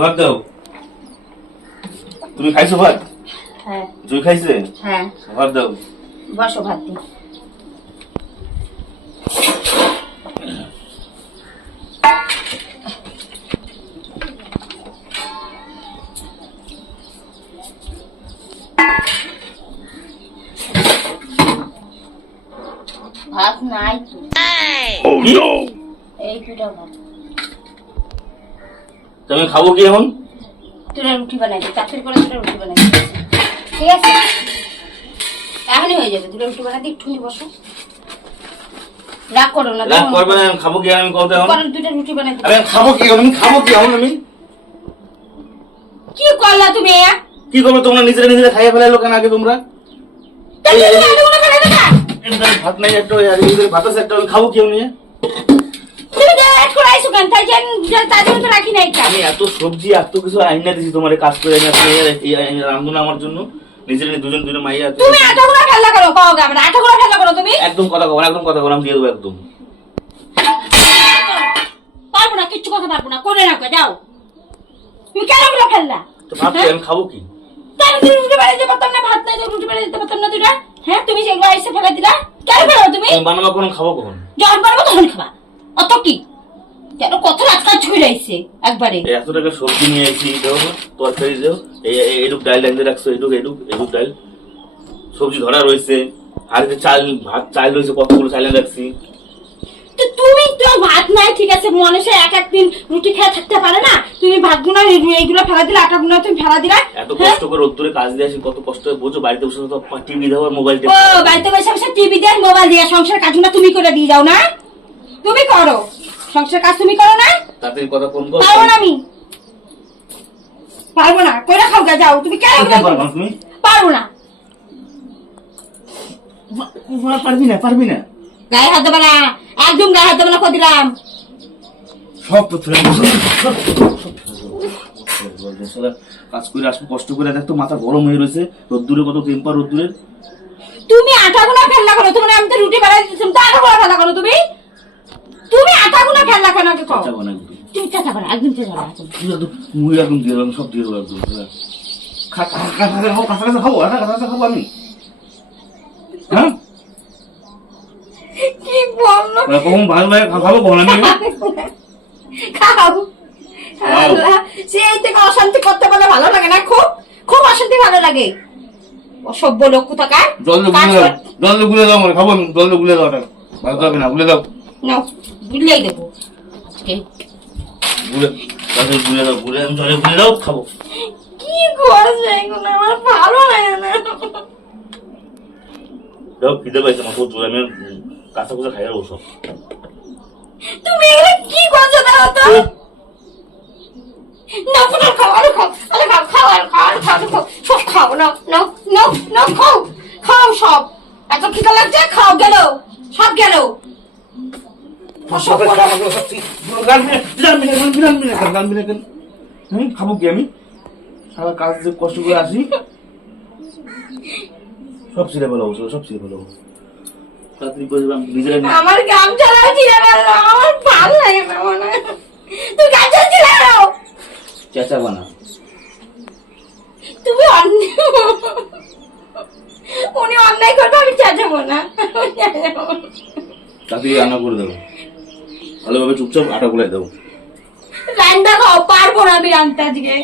ভাত দাও। তুমি খাইছো ভাত? হ্যাঁ। জুই খাইছে? হ্যাঁ। ভাত দাও। বসো ভাত দি। ভাত নাই তো। এই দুটা ভাত। তুমি খাব কি এখন? তুলে রুটি বানাই দে চাকরি করে তুলে রুটি বানাই ঠিক আছে? এখনই হয়ে যাবে তুলে রুটি বানাই দিয়ে একটুখানি বসো। রাগ করো না রাগ করবে না আমি খাব কি আমি কত এখন। করো দুটো রুটি বানাই দিই আরে খাব কি আমি খাব কি এখন আমি? কি করলা তুমি এ? কি করবে তোমরা? নিজেরা নিজেরা খাইয়ে ফেলাইলো কেন আগে তোমরা? ভাত নাই একটা ভাত আছে একটা খাব কেউ আমি তাই তাই জন্য তো রাখি নাই এটা। আমি এত সবজি এত কিছু আইনা দিছি তোমার কাজ করে এনে আপনি এই- এই রান্ধুন আমার জন্য নিজের দুজন দুজন মাইয়া তুমি- তুমি আটাগুলো ফেলা করো পাও গা মানে আটাগুলো ফেলা করো তুমি? একদম কথা কখন একদম কথা কখন আমি দিয়ে দেবো একদম। পারব না কিচ্ছু কথা পারব না করে রাখো যাও। তুমি কেন ওগুলো ফেললা তো ভাবছি হ্যাঁ? আমি খাব কি? তাই আমি রুটি বানিয়ে দিতে পারতাম না ভাত নাই রুটি বানিয়ে দিতে পারতাম না দুটা হ্যাঁ তুমি সেগুলো আইসে ফেলে দিলা? কেন ফেলো তুমি? বানাবো কোনো খাব কখন? যখন পারব তখন খাবা। অত কি? কেন? কত একবারে? এত টাকা সবজি নিয়ে আইছি দেও তরকারি দেও এই এই- এইটুক ডাল লাগিয়ে রাখছো এইটুক এইটুক এইটুক ডাল। সবজি ধরা রয়েছে চাল ভাত চাল রয়েছে কতগুলো চাল রাখছি। তো তুমি তো ভাত নাই ঠিক আছে মানুষে এক রুটি খেয়ে থাকতে পারে না? তুমি ভাতগুলো এইগুলো ফেলা দিলে আটা গুলো তুমি ফেলা দিলে এত হ্যাঁ? কষ্ট করে রোদ্দুরে কাজ দিয়ে আসি কত কষ্ট হয় বোঝো বাড়িতে বসে তো টিভি দেওয়ার মোবাইল ও বাড়িতে বসে বসে টিভি দিয়ে মোবাইল দিয়ে সংসার কাজগুলো তুমি করে দিয়ে যাও না? তুমি করো। সংসার কাজ তুমি করো না? তাড়াতাড়ি কথা কোন কর পারব না আমি। পারব না। কইরা খাও গা যাও। তুমি কেন পারবা না তুমি? পারব না। পারবি না পারবি না। গায়ে হাত দেবে না। একদম গায়ে হাত দেবে না সব তো কাজ করে আসব কষ্ট করে দেখতো মাথা গরম হয়ে রয়েছে। রোদ্দুরে কত টেম্পার রোদ্দুরের। তুমি আটাগুলো ফেললা করো তোমার আমি তো রুটি বানাই দিচ্ছিলাম তো আটাগুলো ফেলা করো তুমি আটাগুলো ফেললা কেন আগে কও চাবো না একদম তুমি চেষ্টা করো একদম চেষ্টা করো একদম। তুই একদম মুই একদম দিয়ে দেবো সব দিয়ে দেবো একদম। খা- খা- খা- খা- খাব কাঁচা কাঁচা খাব কাঁচা কাঁচা খাব আমি। হ্যাঁ? কি বলল? কখন ভালো লাগে খাব কখন আমি। খাও। সেই থেকে অশান্তি করতে পারলে ভালো লাগে না খুব খুব অশান্তি ভালো লাগে। অসভ্য লোক কোথাকার? জল গুলে দাও জল গুলে দাও মানে খাব জল গুলে দাও ভালো না গুলে দাও। নাও বুঝলেই দেবো। গুলে তাড়াতাড়ি গুলে দাও গুলে আমি জলে গুলে দাও খাব। কি করছে এগুলো আমার ভালো লাগে না। দাও খিদে পাইছে আমার খুব জোরে আমি কাঁচা কুচা খাই আর তুমি এগুলো কি করছ দাও তো? না পুরো খাও আরে খাও আরে খাও খাও আর খাও আর খাও খাও। সব খাও না না না না খাও। খাও সব। এত খিদে লাগছে খাও গেল সব গেল। খাব কি আমি? সারা কাজ যে কষ্ট করে আসি। সব ছিঁড়ে ফেলাবো সব ছিঁড়ে আমার গাম ছিঁড়ে আমার ভালো লাগে না মনে তুই গাম ছাড়া ছিঁড়ে তুমি অন্যায় উনি অন্যায় করবে আমি চেঁচাবো না। চেঁচাবো না। তাড়াতাড়ি রান্না করে দেবো ভালোভাবে চুপচাপ আটা গুলাই দেবো রান্না পারব না আমি রান্না আজকে